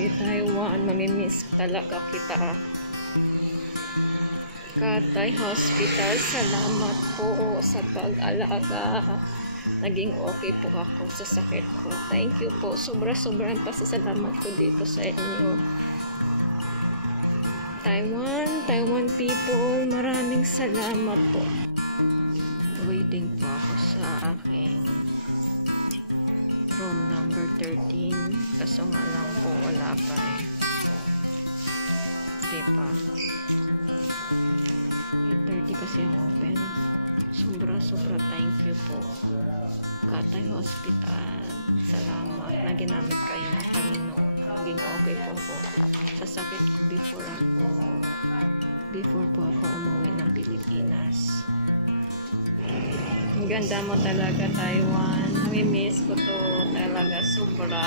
Grabe, Taiwan. Mamimiss talaga kita. Katay Hospital, salamat po sa pag-alaga. Naging okay po ako sa sakit ko. Thank you po. Sobrang pasasalamat ko dito sa inyo. Taiwan people, maraming salamat po. Waiting po ako sa aking room number 13. Kaso nga lang po, wala pa eh. Hindi pa. 8:30 kasi yung open. Sobra thank you po. Katay Hospital, salamat na ginamit kayo ng Panginoon. Naging okay po ako sa sakit ko before po ako umuwi ng Pilipinas. Ang ganda mo talaga, Taiwan. Namimiss ko to talaga sobra.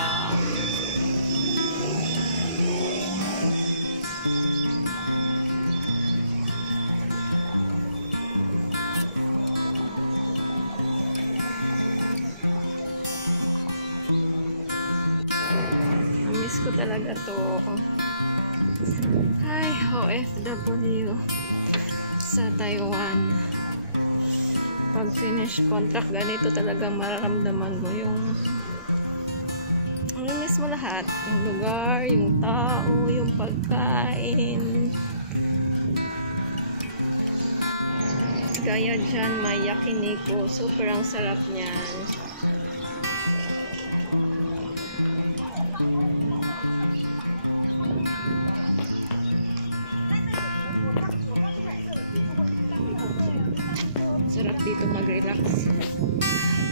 Miss ko talaga to. Hi, OFW sa Taiwan. Pag finish contract, ganito talagang mararamdaman mo yung miss mo lahat. Yung lugar, yung tao, yung pagkain. Gaya dyan, may yakiniko. Super ang sarap niyan. Sarap dito mag-relax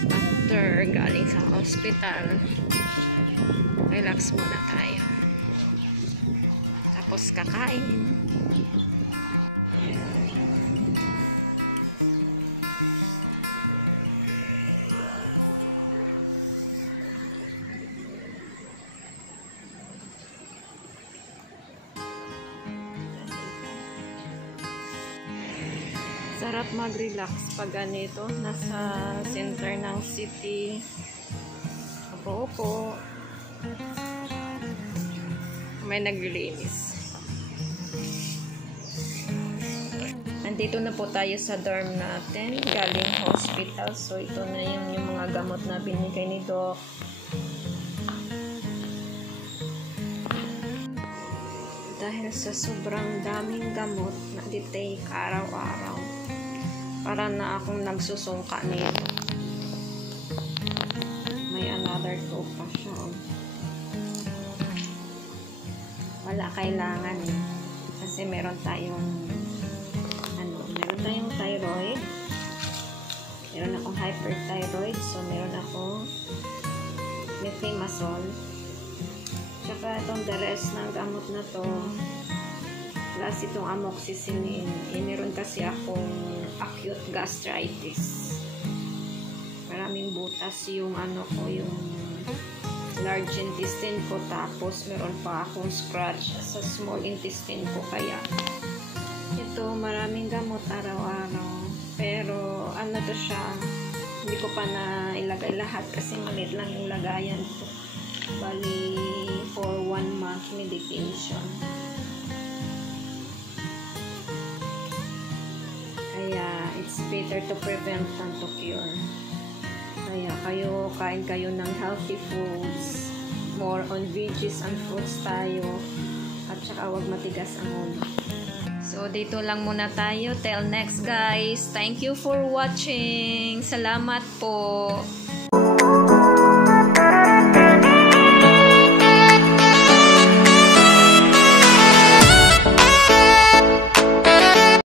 after galing sa hospital. Relax muna tayo, tapos kakain. Sarap mag-relax pag ganito, nasa center ng city. Opo. May naglilinis. Nandito na po tayo sa dorm natin, galing hospital. So ito na yung mga gamot na binigay ni Doc. Dahil sa sobrang daming gamot na di-take araw-araw, para na akong nagsusungka nito. May another 2 pa siya. Wala kailangan eh. Kasi meron tayong thyroid. Meron akong hyperthyroid. So meron akong methimazole. Tsaka itong the rest ng gamot na to, plus itong amoxicillin. Meron kasi akong acute gastritis. Maraming butas yung yung large intestine ko, tapos meron pa akong scratch sa small intestine ko. Kaya ito, maraming gamot araw-araw. Pero to siya, hindi ko pa na ilagay lahat kasi maliit lang yung lagayan ko. Bali for 1 month medication. Kaya it's better to prevent than to cure. Kaya kain kayo ng healthy foods. More on veggies and fruits tayo. At saka huwag matigas ang ulo. So dito lang muna tayo. Till next guys. Thank you for watching. Salamat po.